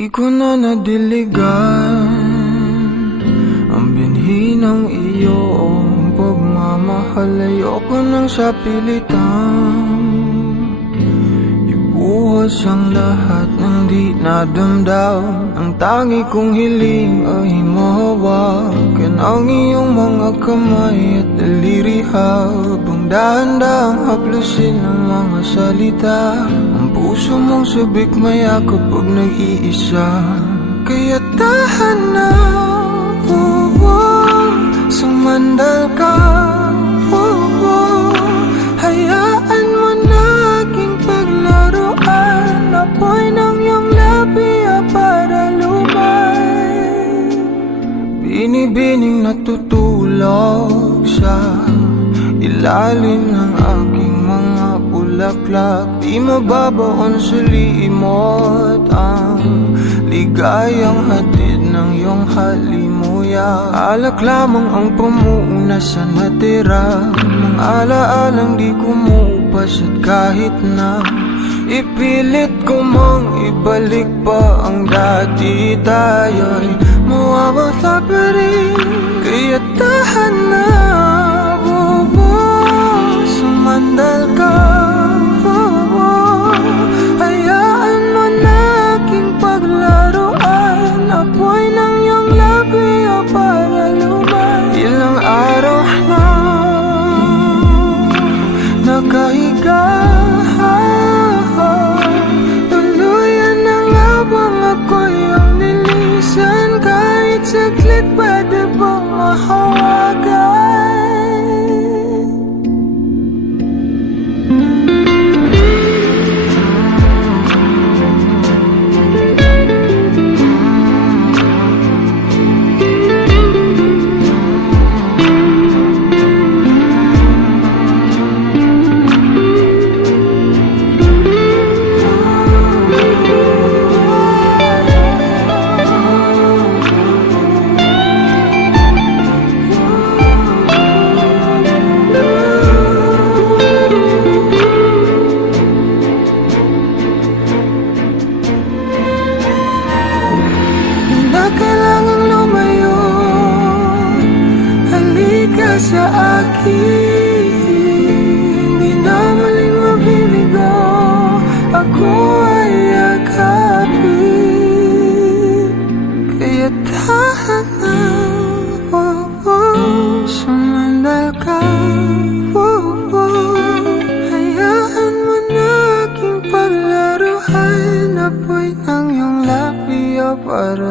Di ko na nadiligan ang binhi ng iyong pagmamahal. Ayoko nang sa pilitan ibuhos ang lahat ng di nadamdam. Ang tangi kong hiling ay mahawakan ang iyong mga kamay at daliri, habang dahan-dahang haplusin ang mga salita. Ang puso mong sabik mayakap pag nag-iisa, kaya tahan na, sumandal ka, hayaan mo na aking paglaruan. Apoy ng iyong labi para lumay, binibining natutulog sa ilalim ng aking mga bulaklak. Di mababaon sa limot ang ligayang hatid ng iyong halimuyak. Alak lamang ang pamuuna sa natira ng alaalang di kumupas, at kahit na ipilit ko mang ibalik pa ang dati, tayo'y mawawala pa rin. Kaya tahan na, sumandal ka, hayaan mo na aking paglaruan. Apoy ng iyong labi para lumay. Ilang araw na nakahiga, tuluyan na nga bang ako'y ang nilisan? Kahit saglit pwede bang mahawagan? Kailangang lumayo, halika sa akin. Hindi na muling mabibigo, ako ay yakapin. Kaya tahan na, sumandal ka, hayaan mo na aking paglaruan. Apoy ng iyong labi para